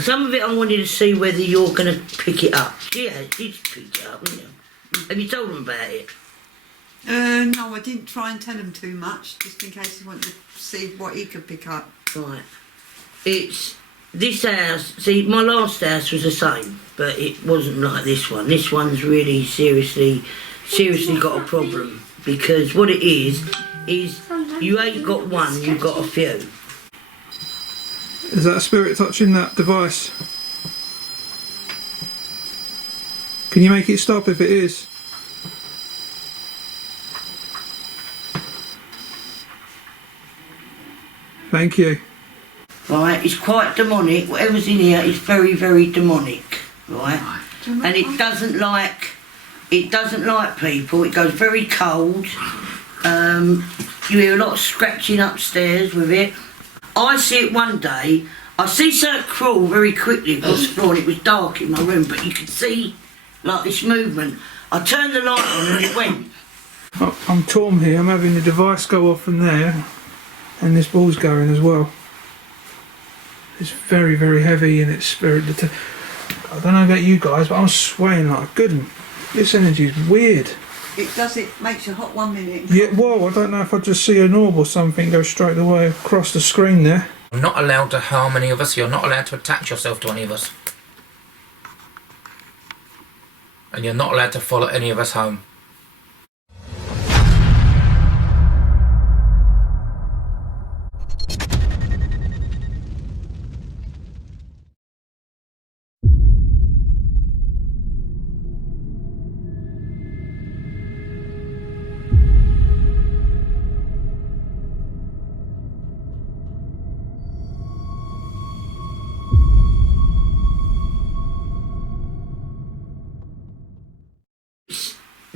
Some of it I wanted to see whether you're going to pick it up. Yeah, she's picked it up, haven't you? Have you told them about it? No, I didn't try and tell him too much, just in case he wanted to see what he could pick up. Right. It's this house. See, my last house was the same, but it wasn't like this one. This one's really seriously got a problem, because what it is you ain't got one, you've got a few. Is that a spirit touching that device? Can you make it stop if it is? Thank you. Right, it's quite demonic. Whatever's in here is very, very demonic. Right, and it doesn't like people. It goes very cold. You hear a lot of scratching upstairs with it. I see it one day. I see something crawl very quickly across the floor, and it was dark in my room, but you could see like this movement. I turned the light on and it went. I'm torn here. I'm having the device go off from there, and this ball's going as well. It's very, very heavy, and it's very... I don't know about you guys, but I'm swaying like a good one. This energy is weird. It makes you hot 1 minute. Yeah, well, I don't know if I just see an orb or something go straight away across the screen there. You're not allowed to harm any of us. You're not allowed to attach yourself to any of us. And you're not allowed to follow any of us home.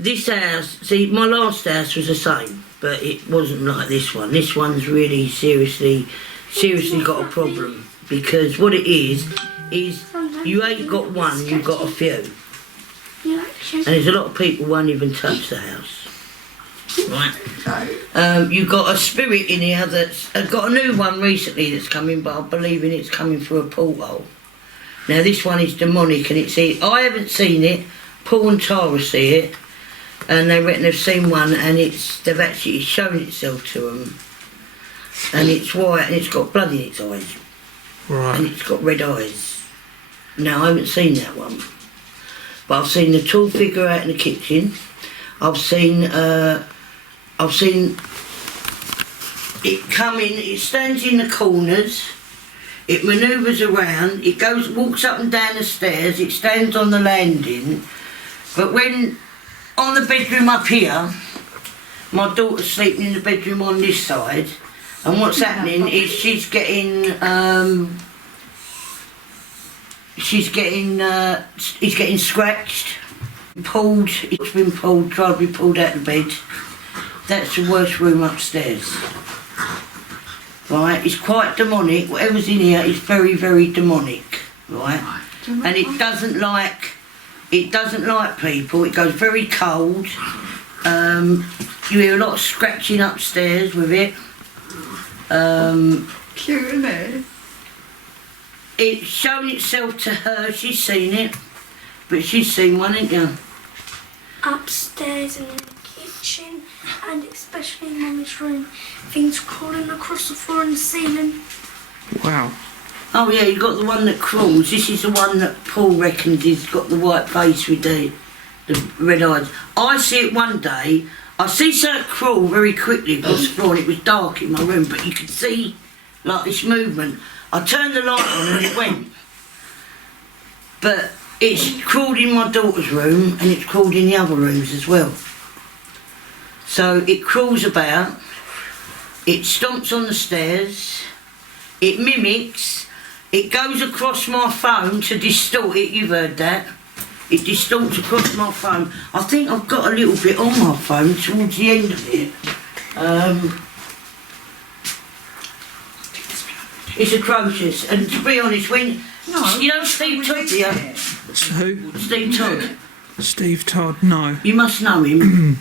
This house, see, my last house was the same, but it wasn't like this one. This one's really seriously got a problem, because what it is you ain't got one, you've got a few. And there's a lot of people won't even touch the house. Right? You've got a spirit in here that's got a new one recently that's coming, but I'm believing it's coming through a porthole. Now this one is demonic, and I haven't seen it. Paul and Tara see it, and they reckon they've seen one, and they've actually shown itself to them, and it's white and it's got blood in its eyes, Right. and it's got red eyes. Now I haven't seen that one, but I've seen the tall figure out in the kitchen. I've seen it come in. It stands in the corners. It manoeuvres around. It walks up and down the stairs. It stands on the landing. But when on the bedroom up here, my daughter's sleeping in the bedroom on this side, and what's happening is she's getting scratched, pulled. It's been pulled, tried to be pulled out of bed. That's the worst room upstairs. Right, it's quite demonic. Whatever's in here is very, very demonic. Right, and it doesn't like people. It goes very cold. You hear a lot of scratching upstairs with it. Cute, isn't it? It's shown itself to her. She's seen it, but she's seen one, ain't you? Upstairs and in the kitchen, and especially in Mummy's room, things crawling across the floor and the ceiling. Wow. Oh yeah, you got the one that crawls. This is the one that Paul reckons he's got the white face with the red eyes. I see it one day. I see something crawl very quickly across the floor, and it was dark in my room, but you could see like this movement. I turned the light on and it went. But it's crawled in my daughter's room, and it's crawled in the other rooms as well. So it crawls about, it stomps on the stairs, it mimics, it goes across my phone to distort it. You've heard that. It distorts across my phone. I think I've got a little bit on my phone towards the end of it. It's atrocious, and to be honest, when you know Steve Todd here, Who? Steve Todd. Steve Todd, no. You must know him.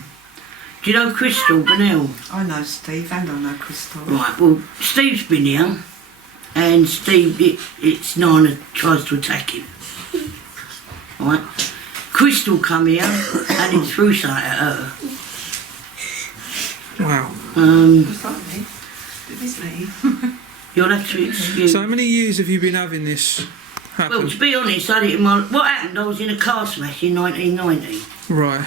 Do you know Crystal Bennell? I know Steve and I know Crystal. Right, well, Steve's been here, and Steve, it's Nana tries to attack him. Right? Crystal come here and it threw something at her. Wow. It's like me. It is me. You'll have to excuse. So how many years have you been having this happen? Well, to be honest, what happened, I was in a car smash in 1990 Right.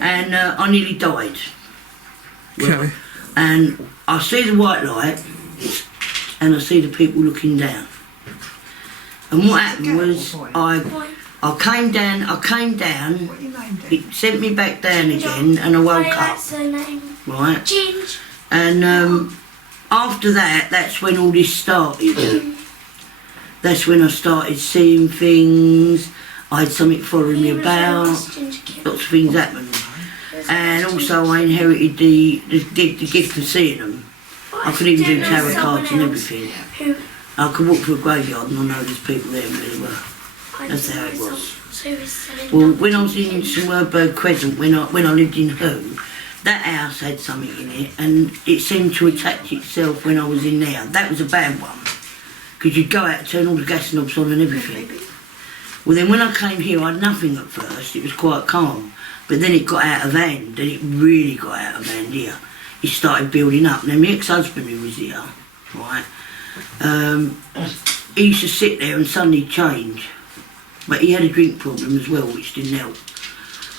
and I nearly died. Okay. And I see the white light and I see the people looking down. And what happened was I came down, What you named it? it sent me back down again and I woke up, That's her name. right? Ginge. And after that, that's when all this started. That's when I started seeing things. I had something following me about. Lots of things happened. And also I inherited the gift of seeing them. I could even do tarot cards and everything. I could walk through a graveyard and I know there's people there really well. That's how it was. Well, when I was in St Werburgh Crescent, when I lived in Hull, that house had something in it and it seemed to attach itself when I was in there. That was a bad one. Because you'd go out and turn all the gas knobs on and everything. Well then when I came here I had nothing at first, it was quite calm. But then it got out of hand, and it really got out of hand here. It started building up. Now my ex-husband who was here, right, he used to sit there and suddenly change. But he had a drink problem as well, which didn't help.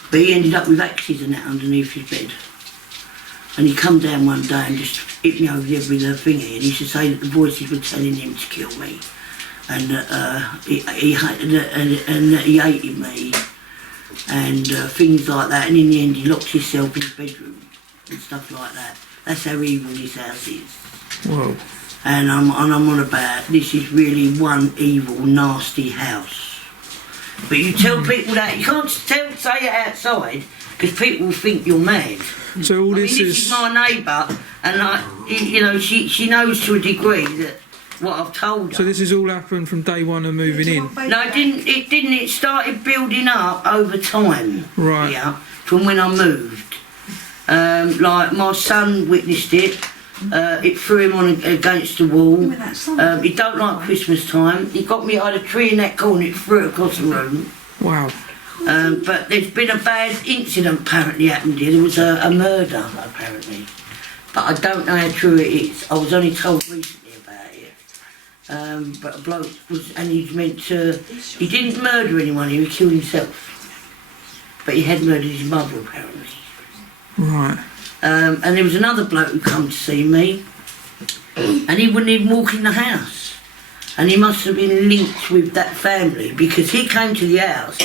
But he ended up with axes and that underneath his bed. And he come down one day and just hit me over the head with a thingy, and he used to say that the voices were telling him to kill me. And he hated me. And things like that, and in the end he locked himself in his bedroom and stuff like that. That's how evil this house is. Whoa. And I'm on about, this is really one evil, nasty house. But you tell people that, you can't say it outside, because people will think you're mad. So all this this is my neighbour, and she knows to a degree that what I've told her. So this has all happened from day one of moving in? No, it didn't. It started building up over time. Right. Yeah, from when I moved. Like my son witnessed it. It threw him on against the wall. He don't like Christmas time. He got me. I had a tree in that corner. It threw it across the room. Wow. But there's been a bad incident apparently happened here. There was a murder apparently, but I don't know how true it is. I was only told recently. But a bloke was, and he didn't murder anyone, he killed himself. But he had murdered his mother apparently. Right. And there was another bloke who come to see me, and he wouldn't even walk in the house. And he must have been linked with that family, because he came to the house,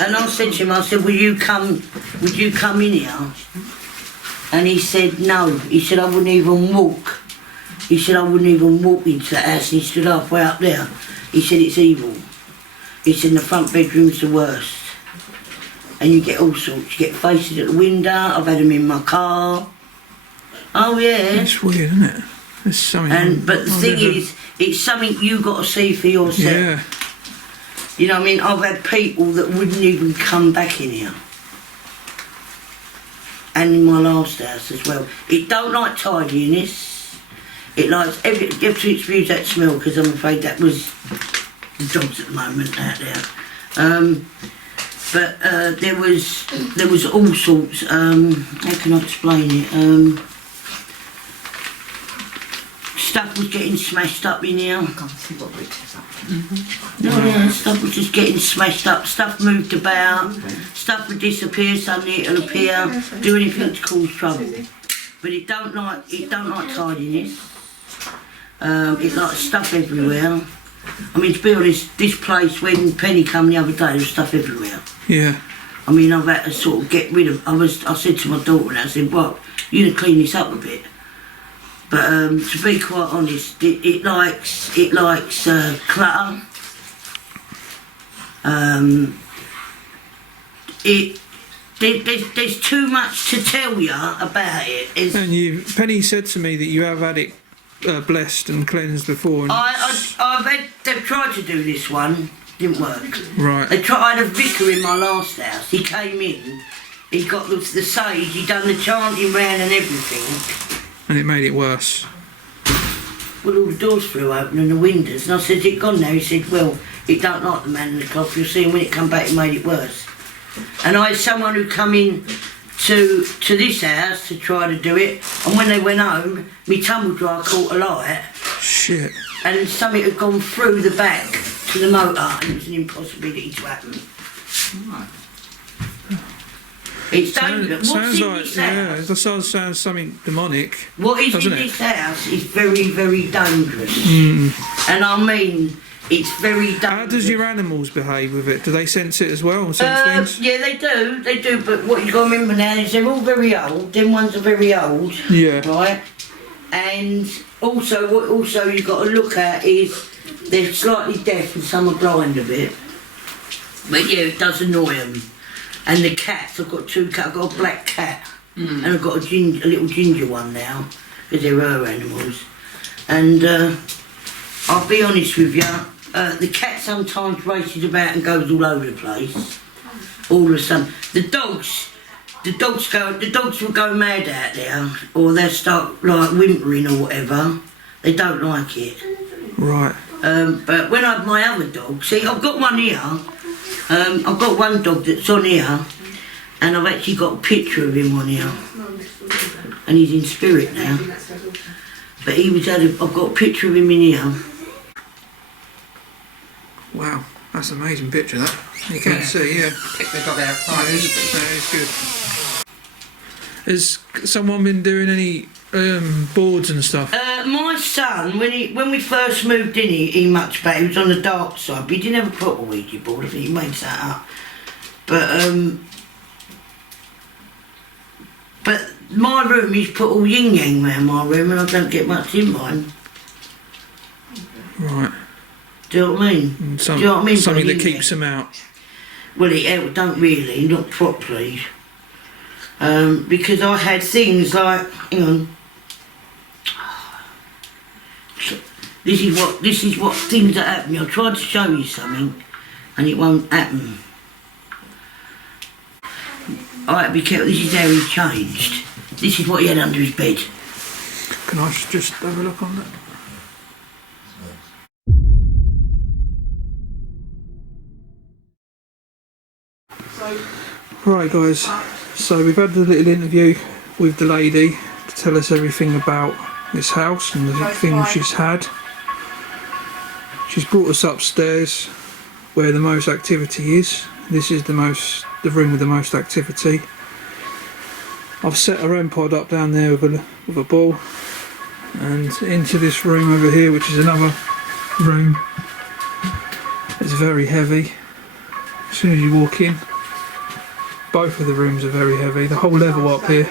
and I said to him, I said, would you come in here? And he said, no. He said, I wouldn't even walk. He said, I wouldn't even walk into the house, and he stood halfway up there. He said, it's evil. He said, the front bedroom's the worst. And you get all sorts. You get faces at the window, I've had them in my car. Oh yeah. It's weird, isn't it? There's something. But the thing is, it's something you got to see for yourself. Yeah. You know what I mean? I've had people that wouldn't even come back in here. And in my last house as well. It don't like tidiness. It likes every to excuse that smell, because I'm afraid that was the dogs at the moment out there. But there was all sorts. How can I explain it? Stuff was getting smashed up in here. I can't see what Richard's up to. Yeah, stuff was just getting smashed up. Stuff moved about. Stuff would disappear. Suddenly it'll appear. Do anything to cause trouble. But it don't like tidiness. It likes stuff everywhere. I mean, to be honest, this place, when Penny come the other day, there was stuff everywhere. Yeah. I mean, I've had to sort of get rid of. I said to my daughter, and I said, "Well, you need to clean this up a bit." But to be quite honest, it likes clutter. There's too much to tell you about it. And Penny said to me that you have had it blessed and cleansed before. And they've tried to do this one, didn't work. Right. They tried. I had a vicar in my last house. He came in, he got the sage, he done the chanting round and everything. And it made it worse. well, all the doors flew open and the windows. And I said, is it gone now? He said, well, it don't like the man in the cloth. You'll see, and when it come back, it made it worse. And I had someone who come in to this house to try to do it, and when they went home, my tumble dryer caught a light. Shit. And something had gone through the back to the motor, and it was an impossibility to happen. Right. It's dangerous. Sounds like, yeah, that sounds something demonic. What is in it? this house is very, very dangerous. And I mean, it's very dangerous. How does your animals behave with it? Do they sense it as well and sense things? Yeah, they do, but what you got to remember now is they're all very old. Them ones are very old. Yeah. Right? And also, what you got to look at is they're slightly deaf and some are blind a bit. But yeah, it does annoy them. And the cats, I've got two cats. I've got a black cat and I've got a little ginger one now, because they're her animals. And I'll be honest with you, the cat sometimes races about and goes all over the place. All of a sudden, the dogs will go mad out there, or they'll start like whimpering or whatever. They don't like it. Right. But when I have my other dog, see, I've got one here. I've got one dog that's on here, and I've actually got a picture of him on here, and he's in spirit now. But I've got a picture of him in here. Wow, that's an amazing picture. That you can't see, yeah. Pick the dog out. That is good. Has someone been doing any boards and stuff? My son, when we first moved in, he much better. He was on the dark side, but he didn't have a proper Ouija board. I think he makes that up. But my room, he's put all yin yang around my room, and I don't get much in mine. Right. Do you know what I mean? Do you know what I mean? Something by that yin keeps yang? them out. Well, it don't really, not properly. Because I had things like, hang on. This is what things that happen. I tried to show you something, and it won't happen. Alright, be careful. This is how he changed. This is what he had under his bed. Can I just have a look on that? Right guys, so we've had a little interview with the lady to tell us everything about this house and the things she's had. She's brought us upstairs where the most activity is. This is the room with the most activity. I've set a REM pod up down there with a ball, and into this room over here, which is another room. It's very heavy. As soon as you walk in, both of the rooms are very heavy. The whole level up here,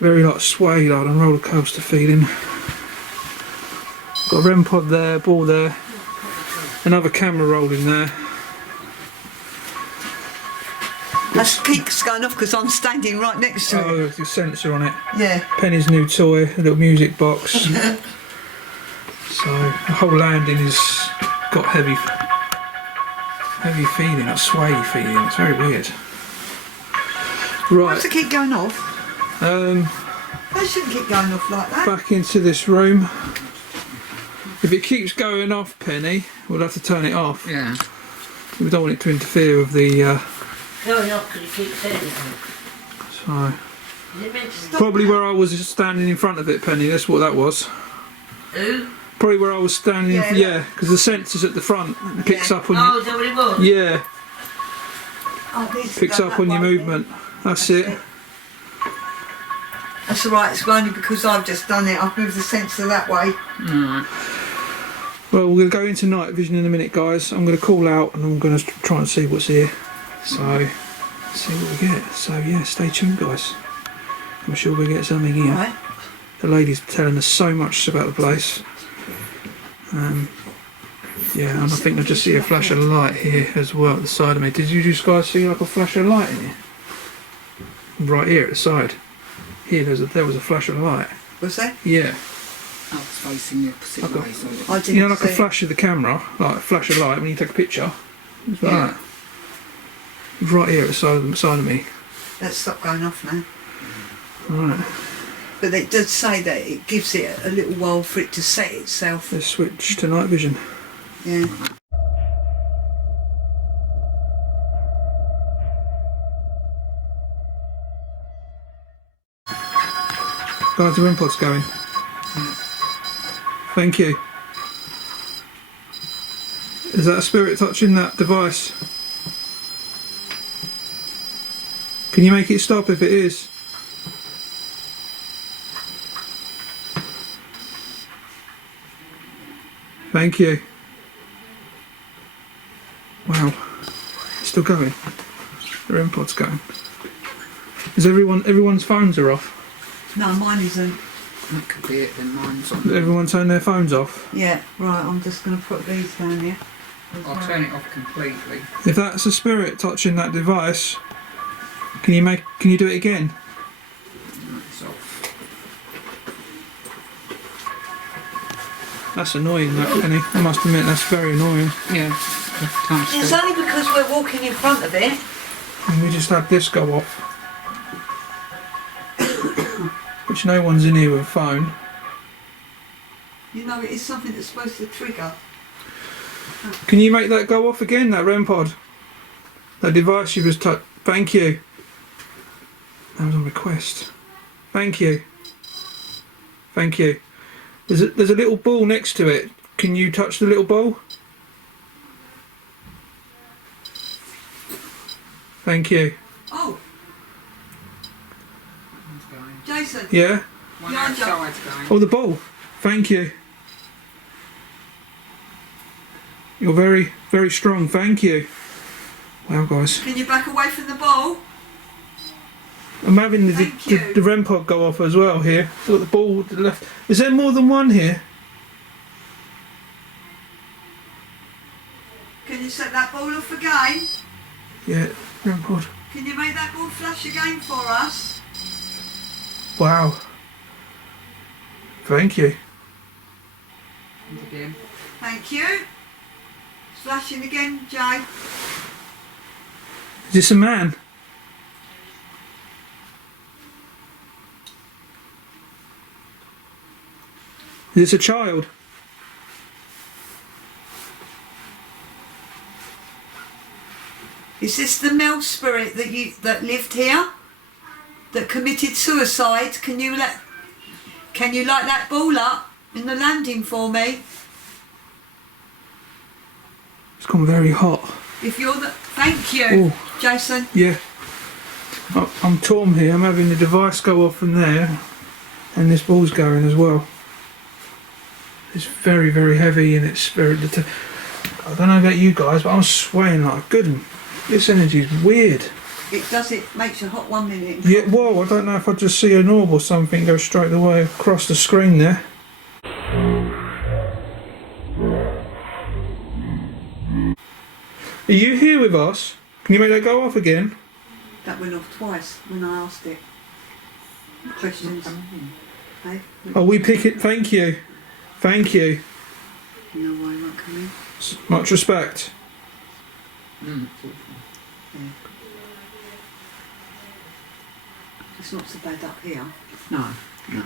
very like sway, like a roller coaster feeling. Got a REM pod there, ball there, another camera rolling there. That keeps going off because I'm standing right next to it. Oh, there's a sensor on it. Yeah. Penny's new toy, a little music box. So the whole landing has got heavy feeling, that sway feeling. It's very weird. Why Right. does it keep going off? They shouldn't keep going off like that. Back into this room. If it keeps going off, Penny, we'll have to turn it off. Yeah. We don't want it to interfere with the. Going off because he keeps saying it. So Is it meant to stop? probably where I was standing in front of it, Penny. That's what that was. Who? Probably where I was standing. Yeah, because the sensor's at the front. It picks up on Oh, is that what it was? Yeah, Oh, it needs to picks go up that on your way then. movement. That's it. That's alright, it's only because I've just done it. I've moved the sensor that way. Well, we're going to go into night vision in a minute, guys. I'm going to call out and I'm going to try and see what's here. So, see what we get. So, yeah, stay tuned, guys. I'm sure we'll get something here. Right. The lady's telling us so much about the place. Yeah, and I think I just see a flash of light here as well at the side of me. Did you just guys see like a flash of light in here? Right here at the side. Here, there was a flash of light. Was there? Yeah. I was facing the opposite Okay. way, so I didn't You know, like see a flash of the camera, like a flash of light when you take a picture. It's like that. Right here at the side of me. Let's stop going off now. Right. But it does say that it gives it a little while for it to set itself. Let's switch to night vision. Yeah. Guys, the REM pod's going. Thank you. Is that a spirit touching that device? Can you make it stop if it is? Thank you. Wow. It's still going. The REM pod's going. Is everyone's phones are off? No, mine isn't. That could be it, then mine's on. Everyone turn their phones off? Yeah, right, I'm just going to put these down here. I'll turn it off completely. If that's a spirit touching that device, can you do it again? It's off. That's annoying, that Penny. I must admit, that's very annoying. Yeah. It's only because we're walking in front of it. And we just had this go off. Which no one's in here with a phone. You know, it is something that's supposed to trigger. Can you make that go off again, that REM pod? That device you was Thank you. That was on request. Thank you. Thank you. There's a little ball next to it. Can you touch the little ball? Thank you. Oh, One's going. Jason. Yeah? One Yeah, outside's going. Oh, the ball. Thank you. You're very, very strong. Thank you. Wow, guys. Can you back away from the ball? I'm having Thank you. the REM pod go off as well here. Got the ball to the left. Is there more than one here? Can you set that ball off again? Yeah, REM pod. Can you make that ball flash again for us? Wow. Thank you. And again. Thank you. It's flashing again, Jay. Is this a man? Is this a child? Is this the male spirit that lived here? That committed suicide? Can you light that ball up in the landing for me? It's gone very hot. If you're the thank you, Oh. Jason. Yeah. I'm Tom here. I'm having the device go off from there, and this ball's going as well. It's very, very heavy, and it's very. I don't know about you guys, but I'm swaying like good. And this energy's weird. It does. It makes you hot 1 minute. Yeah. Whoa! I don't know if I just see an orb or something go straight away across the screen there. Are you here with us? Can you make that go off again? That went off twice when I asked it. Questions. Hey? Oh, we pick it. Thank you. Thank you. You know why it won't come in? Much respect. It's not so bad up here. No. No.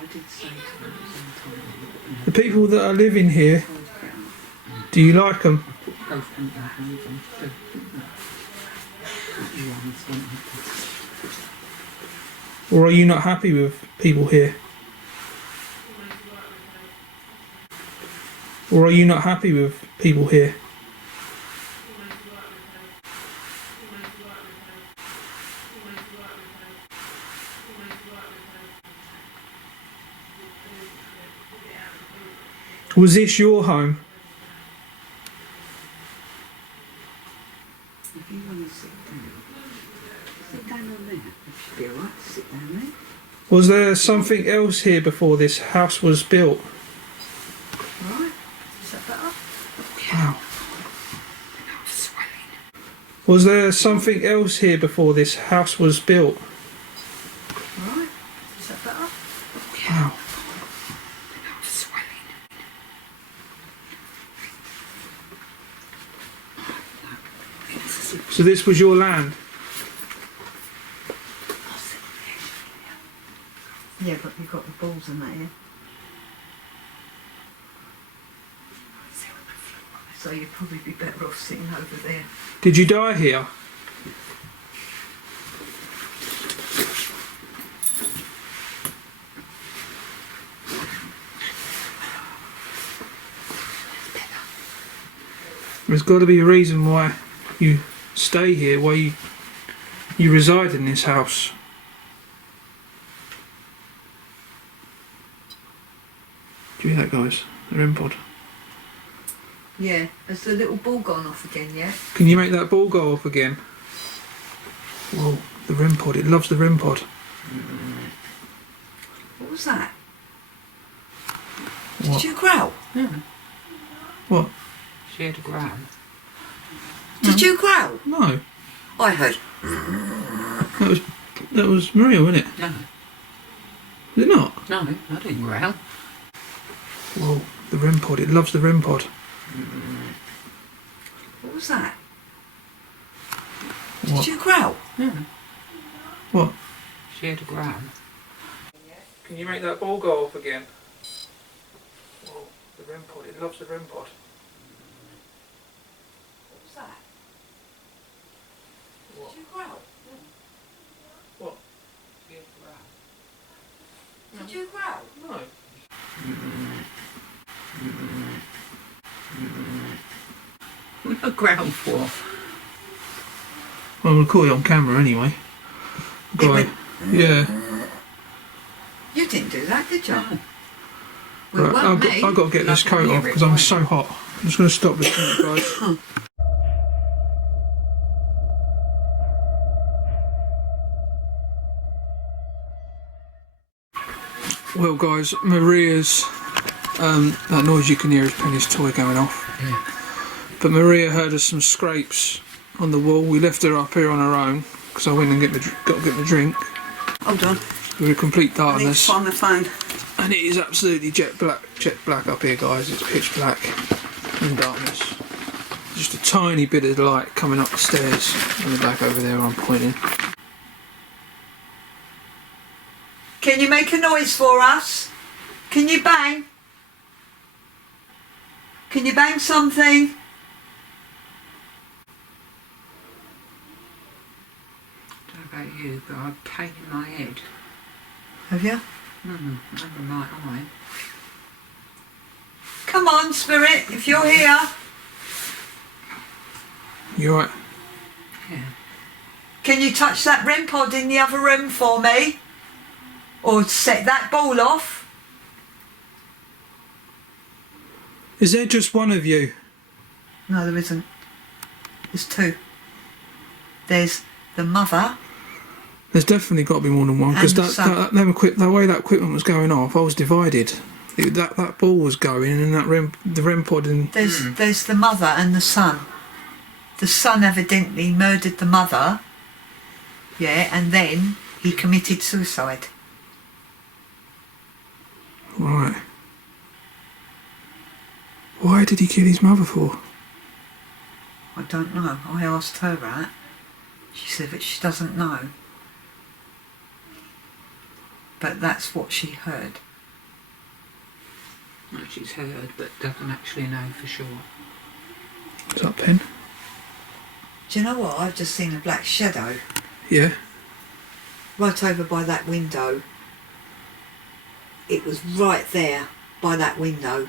I did say to them at the same time. The people that are living here, do you like them? Both put their hands on. Or are you not happy with people here? Or are you not happy with people here? Was this your home? If you want to sit down on there. It should be alright to sit down there. Was there something else here before this house was built? Right? Is that better? Wow. Was there something else here before this house was built? Right? Is that better? Wow. So this was your land? I'll sit balls and that here. So you'd probably be better off sitting over there. Did you die here? There's got to be a reason why you stay here, why you reside in this house. Do you hear that, guys? The REM pod. Yeah, has the little ball gone off again yet? Can you make that ball go off again? Whoa, the REM pod. It loves the REM pod. What was that? What? Did you growl? No, What? she had a growl. Did you growl? No. I heard. That was Maria, wasn't it? No, Was it not? no, I didn't growl. Whoa, the REM pod. It loves the REM pod. What was that? What? Did you growl? No, What? she had a growl. Can you make that ball go off again? Whoa, the REM pod. It loves the REM pod. What was that? What? Did you growl? What? She had a growl. Did you growl? No. What a growl for? Well, we'll call it on camera anyway. It went- Yeah. You didn't do that, did you? No. Well, it Right, wasn't I've me. got to get this I can coat hear off it, because I'm right. so hot. I'm just going to stop this minute, guys. Well, guys, Maria's that noise you can hear is Penny's toy going off. Yeah. But Maria heard us some scrapes on the wall. We left her up here on her own because I went and got to get my drink. Hold on. We were in complete I need to darkness, find my phone. and it is absolutely jet black up here, guys. It's pitch black in darkness. Just a tiny bit of light coming up the stairs in the back over there where I'm pointing. Can you make a noise for us? Can you bang? Can you bang something? Don't know about you, but I've pain in my head. Have you? Over my eye. Come on, Spirit, if you're here. You alright? Yeah. Can you touch that REM pod in the other room for me? Or set that ball off? Is there just one of you? No, there isn't. There's two. There's the mother. There's definitely got to be more than one because And the son. the way that equipment was going off, I was divided. That ball was going, and the REM pod, and There's the mother and the son. The son evidently murdered the mother. Yeah, and then he committed suicide. right. Why did he kill his mother for? I don't know. I asked her that. She said that she doesn't know. But that's what she heard. Well, she's heard, but doesn't actually know for sure. Is that pen? Do you know what? I've just seen a black shadow Yeah. right over by that window. It was right there by that window.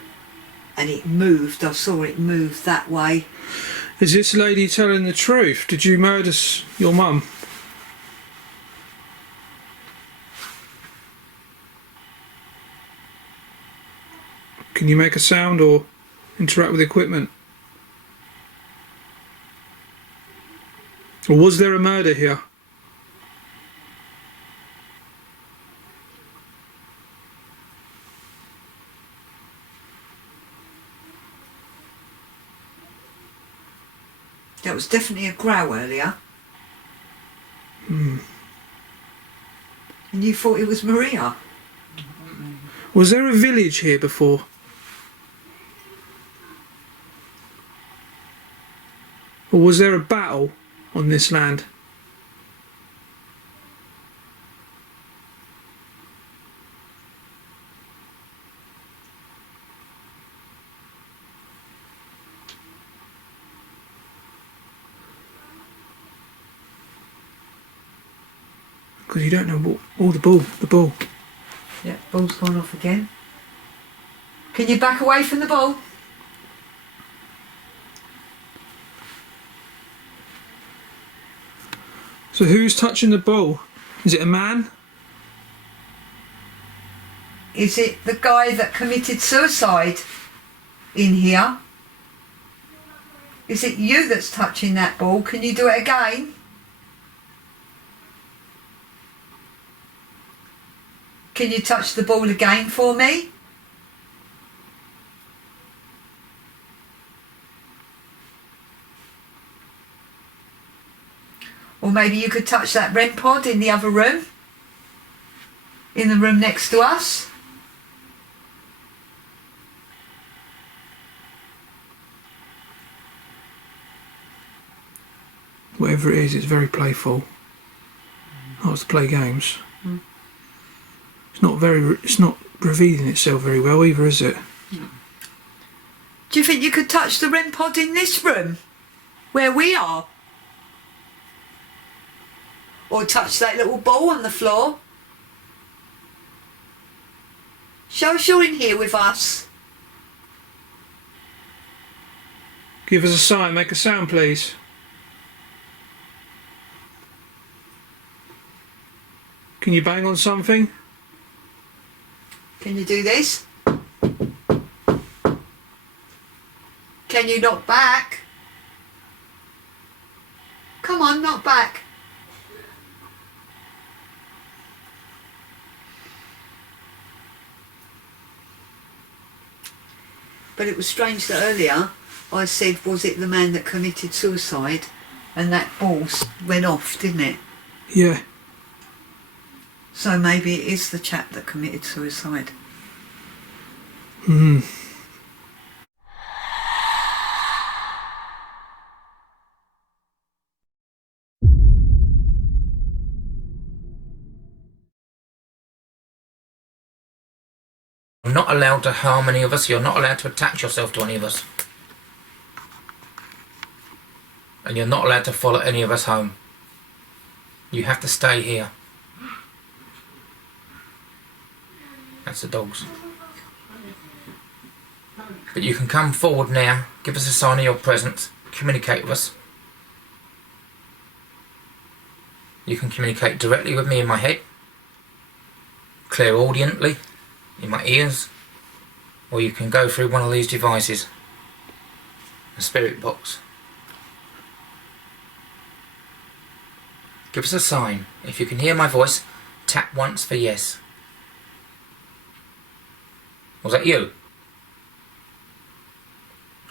And it moved. I saw it move that way. Is this lady telling the truth? Did you murder your mum? Can you make a sound or interact with equipment? Or was there a murder here? That was definitely a growl earlier. Hmm. And you thought it was Maria. Was there a village here before? Or was there a battle on this land? Because you don't know what... Oh, the ball. Yeah, ball's gone off again. Can you back away from the ball? So who's touching the ball? Is it a man? Is it the guy that committed suicide in here? Is it you that's touching that ball? Can you do it again? Can you touch the ball again for me? Or maybe you could touch that REM pod in the other room? In the room next to us? Whatever it is, it's very playful. Likes to play games. It's not revealing itself very well either, is it? Do you think you could touch the REM pod in this room? Where we are? Or touch that little ball on the floor? Show us you're in here with us. Give us a sign, make a sound please. Can you bang on something? Can you do this? Can you knock back? Come on, knock back. But it was strange that earlier I said, was it the man that committed suicide? And that ball went off, didn't it? Yeah. So maybe it is the chap that committed suicide. Hmm. You're not allowed to harm any of us. You're not allowed to attach yourself to any of us. And you're not allowed to follow any of us home. You have to stay here. That's the dogs. But you can come forward now, give us a sign of your presence, communicate with us. You can communicate directly with me in my head, clairaudiently, in my ears, or you can go through one of these devices, a spirit box. Give us a sign. If you can hear my voice, tap once for yes. Was that you?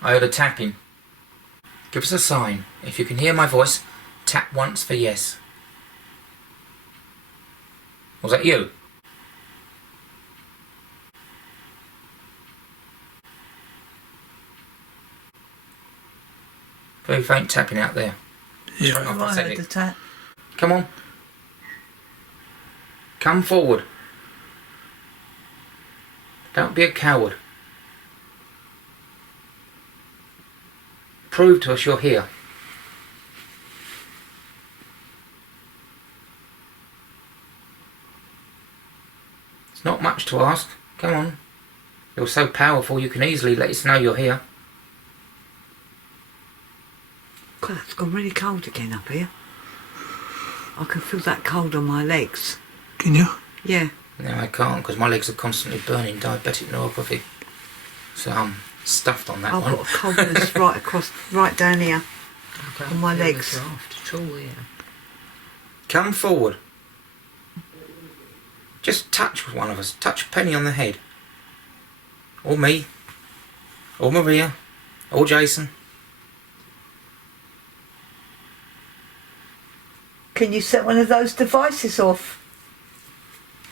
I heard a tapping. Give us a sign. If you can hear my voice, tap once for yes. Was that you? Very faint tapping out there. Yeah. Straight off I I said heard the it. tap. Come on. Come forward. Don't be a coward. Prove to us you're here. It's not much to ask. Come on. You're so powerful you can easily let us know you're here. God, it's gone really cold again up here. I can feel that cold on my legs. Can you? Yeah. No, I can't because my legs are constantly burning diabetic neuropathy. So I'm stuffed on that I've one. got a coldness right down here on my legs. Come forward. Just touch one of us. Touch Penny on the head. Or me. Or Maria. Or Jason. Can you set one of those devices off?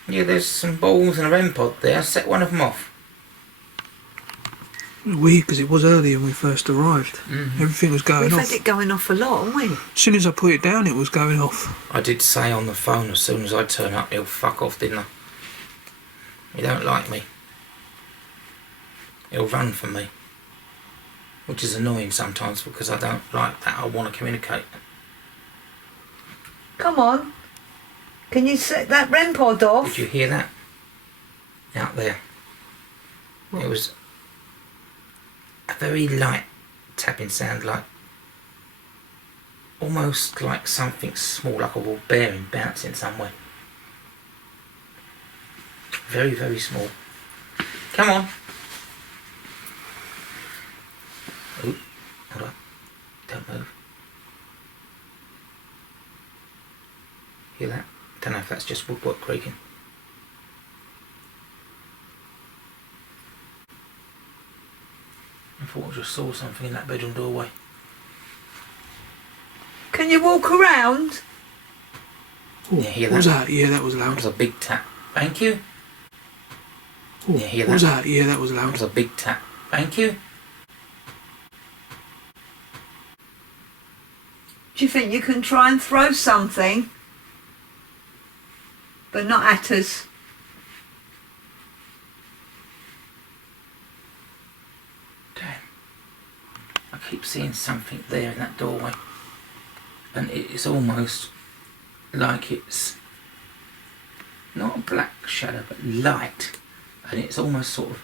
Yeah, there's some balls and a REM pod there. Set one of them off. Weird, because it was earlier when we first arrived. Everything was going We've off. had it going off a lot, haven't we? As soon as I put it down, it was going off. I did say on the phone as soon as I turn up, he'll fuck off, didn't I? He don't like me. He'll run from me. Which is annoying sometimes because I don't like that. I want to communicate. Come on. Can you set that REM pod off? Did you hear that? Out there. It was a very light tapping sound, like almost like something small, like a ball bearing bouncing somewhere. Very, very small. Come on. Oh, hold on. Don't move. Hear that? Don't know if that's just woodwork creaking. I thought I just saw something in that bedroom doorway. Can you walk around? Oh, Yeah, hear what was that? that? Yeah, that was That loud. was a big tap. Thank you. Oh, Yeah, hear what was that? that? Yeah, that was That loud. was a big tap. Thank you. Do you think you can try and throw something? But not at us. Damn. I keep seeing something there in that doorway. And it's almost like it's not a black shadow, but light. And it's almost sort of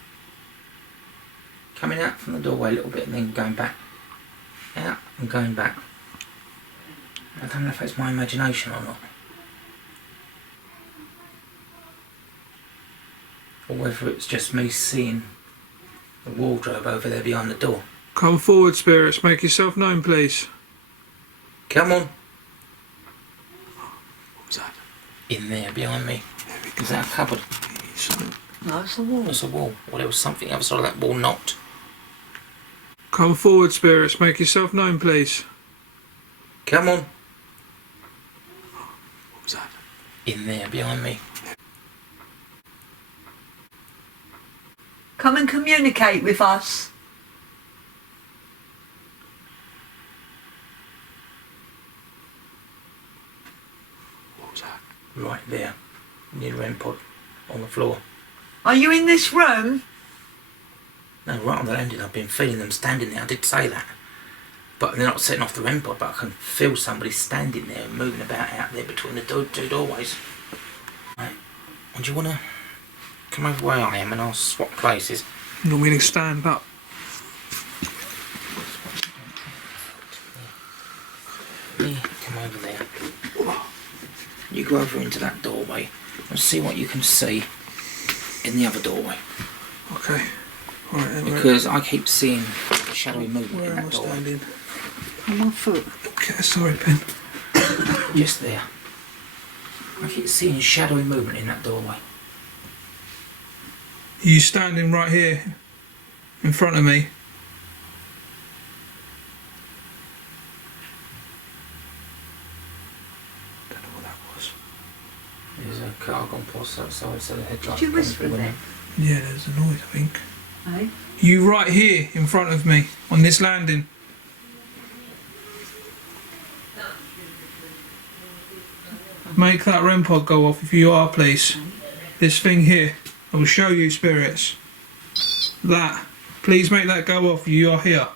coming out from the doorway a little bit and then going back. Out and going back. I don't know if it's my imagination or not. Or whether it's just me seeing the wardrobe over there behind the door. Come forward, spirits. Make yourself known, please. Come on. What was that? In there behind me. There we go. Is that a cupboard? Something. No, it's a wall. There's a wall. Well, there was something other side of that wall not. Come forward, spirits. Make yourself known, please. Come on. What was that? In there behind me. Come and communicate with us. What was that? Right there. Near the REM pod. On the floor. Are you in this room? No, right on the landing. I've been feeling them standing there. I did say that. But they're not setting off the REM pod, but I can feel somebody standing there and moving about out there between the two doorways. Right. And do you want to come over where I am and I'll swap places? You want me to stand up? Yeah, come over there. You go over into that doorway and see what you can see in the other doorway. Okay. Right, then Because I keep seeing shadowy movement where in am I that doorway. standing? On my foot. Okay, sorry, Pen. Just there. I keep seeing shadowy movement in that doorway. Are you standing right here in front of me? Don't know what that was. There's a car gone past outside, so the headlights. Did you whisper then? Yeah, there's a noise, I think. Eh? You right here in front of me on this landing. Make that REM pod go off if you are, please. This thing here. I will show you, spirits. That. Please make that go off if you are here.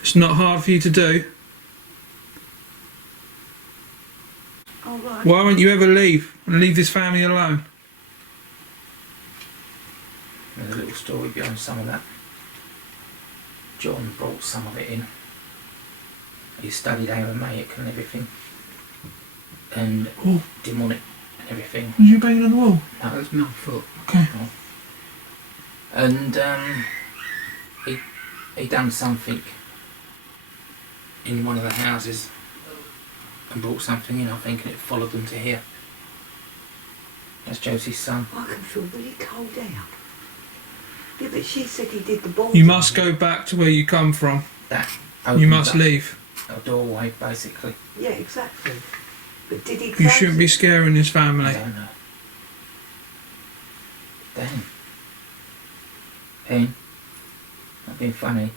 It's not hard for you to do. Oh, right. Why won't you ever leave and leave this family alone? There's a little story behind some of that. John brought some of it in. He studied Aramaic and everything. And Oh, demonic and everything. was you banging on the wall? No, That was my foot. Okay. And he done something in one of the houses and brought something in, I think, and it followed them to here. That's Josie's son. I can feel really cold out. Yeah, but she said he did the ball. You must go back to where you come from. That You opened must up leave. a doorway, basically. Yeah, exactly. But did he You close shouldn't be it? scaring this I family. don't know. Then, not being funny,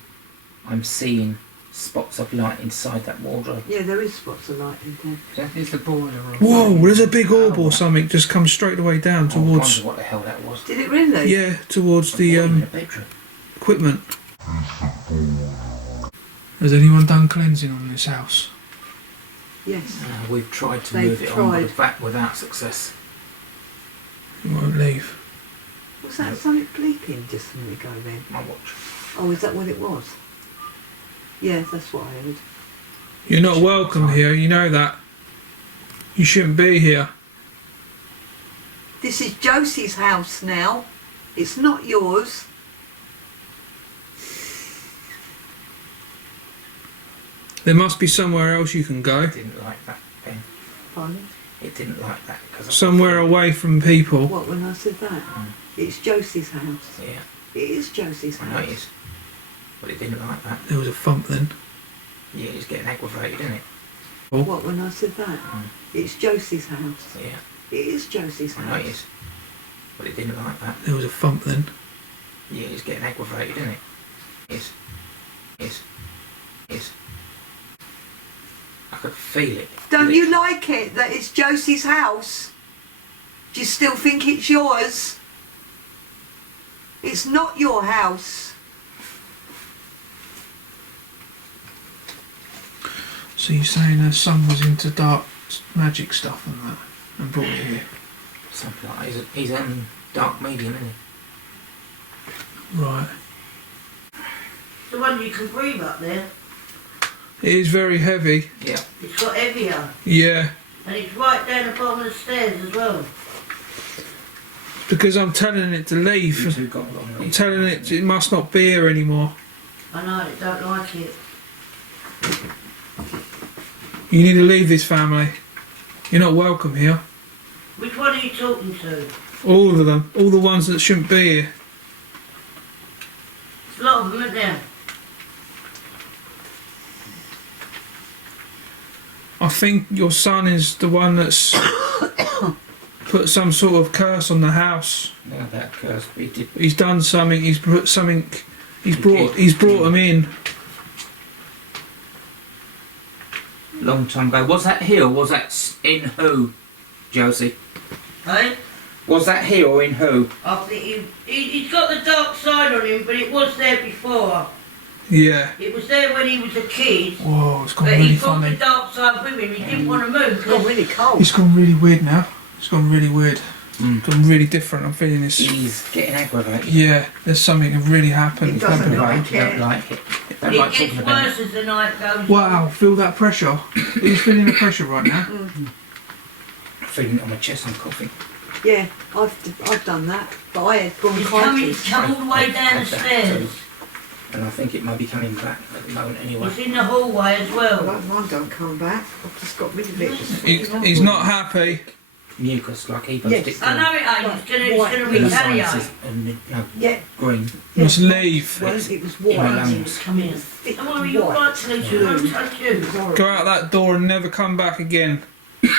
I'm seeing spots of light inside that wardrobe. Yeah, there is spots of light in there. That is the boiler room. Whoa, there's a big orb or something just come straight away down I was towards, wondering what the hell that was. Did it really? yeah, towards In the the bedroom. equipment. Has anyone done cleansing on this house? Yes. We've tried to They've move it on tried. back without success. It won't leave. Was that something bleeping just a minute ago then? My watch. Oh, is that what it was? Yeah, that's what I heard. You're not welcome here, you know that. You shouldn't be here. This is Josie's house now. It's not yours. There must be somewhere else you can go. It didn't like that, Ben. Pardon? It didn't like that because Somewhere away from people. What, when I said that? It's Josie's house. Yeah, It is Josie's I house. noticed. But it didn't like that. There was a thump then. Yeah, it's getting aggravated, isn't it? What, when I said that? It's Josie's house. Yeah, It is Josie's I house. noticed. But it didn't like that. There was a thump then. Yeah, it's getting aggravated, isn't it? It's. I could feel it. Don't you like it that it's Josie's house? Do you still think it's yours? It's not your house. So you're saying her son was into dark magic stuff and that, and brought it here? Something like that. He's dark medium, isn't he? Right. The one you can breathe up there. It is very heavy. Yeah. It's got heavier. Yeah. And it's right down the bottom of the stairs as well. Because I'm telling it to You leave. two got along. I'm telling it must not be here anymore. I know, it don't like it. You need to leave this family. You're not welcome here. Which one are you talking to? All of them. All the ones that shouldn't be here. There's a lot of them, isn't there? I think your son is the one that's put some sort of curse on the house. No, that curse. He did. He's done something. He's put something. He's brought them in. Long time ago. Was that here or was that in who, Josie? Hey? Was that here or in who? I think he's got the dark side on him, but it was there before. Yeah. It was there when he was a kid, Whoa, it's gone but really he brought the funny. dark side with him. He didn't want to move. It's got really cold. It's gone really weird now. It's gone really weird. It's gone really different. I'm feeling this. He's getting aggravated. Yeah, there's something that really happened. It doesn't like I don't it. like it. Don't It like gets talking about worse it. as the night goes Wow, on. feel that pressure. Are you feeling the pressure right now? I'm feeling it on my chest. I'm coughing. Yeah, I've done that, but I had It's bronchitis. come all the way down the I've had that stairs. too. And I think it might be coming back at the moment anyway. It's in the hallway as I well. don't mind, don't come back. I've just got rid of it. He's not happy. Mucus, like he Yes. sticks I know it ain't. It's gonna retaliate. No, Yeah, green. Must leave. well, it was In my white. lungs. Come here. Thick Come on, you're white. right to leave. You won't touch you. Horrible. Go out that door and never come back again. Damn,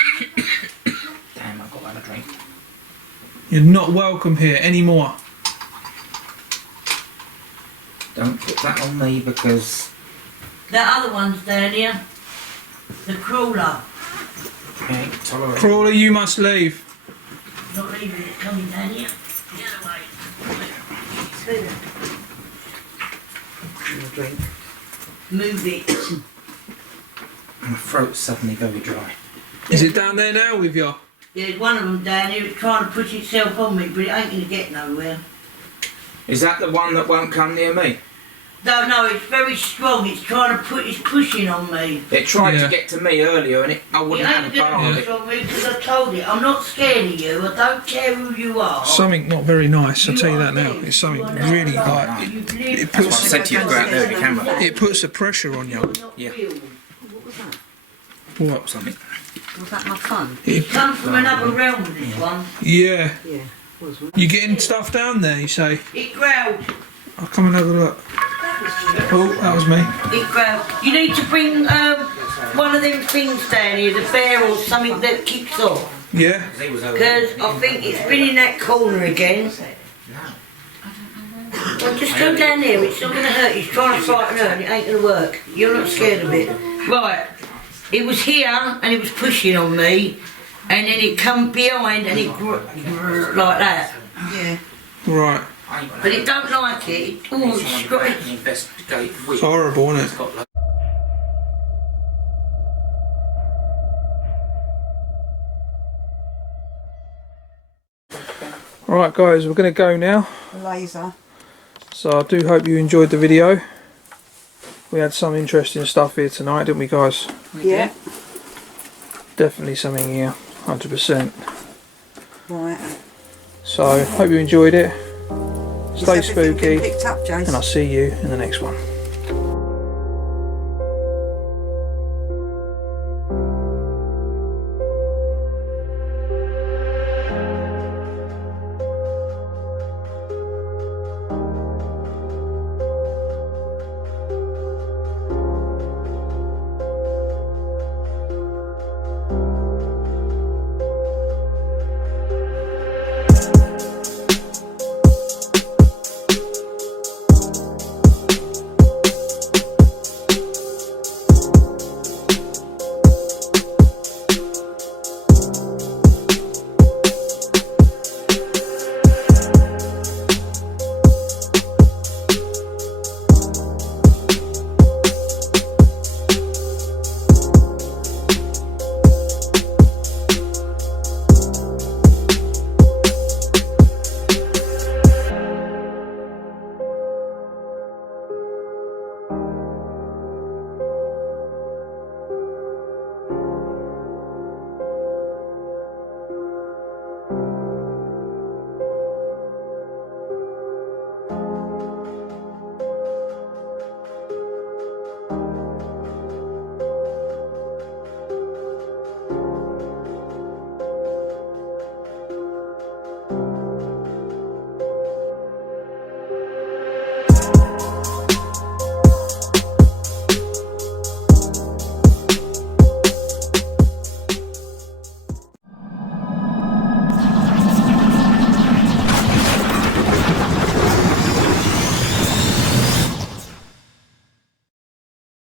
I've got to have a drink. You're not welcome here anymore. Don't put that on me because That other one's down here. The crawler. I ain't tolerating. Crawler, you must leave. Not leaving it, coming down here. The other way. See that? Have a drink. Move it. My throat's suddenly very dry. Is it down there now with you? There's one of them down here. It's trying to push itself on me, but it ain't going to get nowhere. Is that the one that won't come near me? No, it's very strong. It's trying to it's pushing on me. It tried Yeah. to get to me earlier and I It wouldn't have ain't a bar going on to it. push on me because I told it. I'm not scared of you. I don't care who you are. Something not very nice, I'll You tell you are that now. dead. It's something You are not really alive. like, You've lived it That's what I puts, said to you, go out there with the camera. it puts a pressure on you. You're not Yeah. real. What was that? What? Something. Was that my fun? It comes from another realm, this one. Yeah. Yeah, was one. You getting stuff down there, you say? It growled. I'll come and have a look. Oh, that was me. It growled. You need to bring one of them things down here, the bear or something that kicks off. Yeah? He was over Because I think it's been in that corner again. Well, just go down there, it's not going to hurt you. It's trying to frighten her and it ain't going to work. You're not scared of it. Right, it was here and it was pushing on me and then it come behind and it like that. Yeah. Right. But it don't like it. Oh, it's got it. Investigate with. It's horrible, isn't It's it? got like Right guys, we're going to go now. Laser. So I do hope you enjoyed the video. We had some interesting stuff here tonight, didn't we guys? Yeah. Definitely something here, 100%. Right. So hope you enjoyed it. Stay Is everything been spooky, picked up, Jason? and I'll see you in the next one.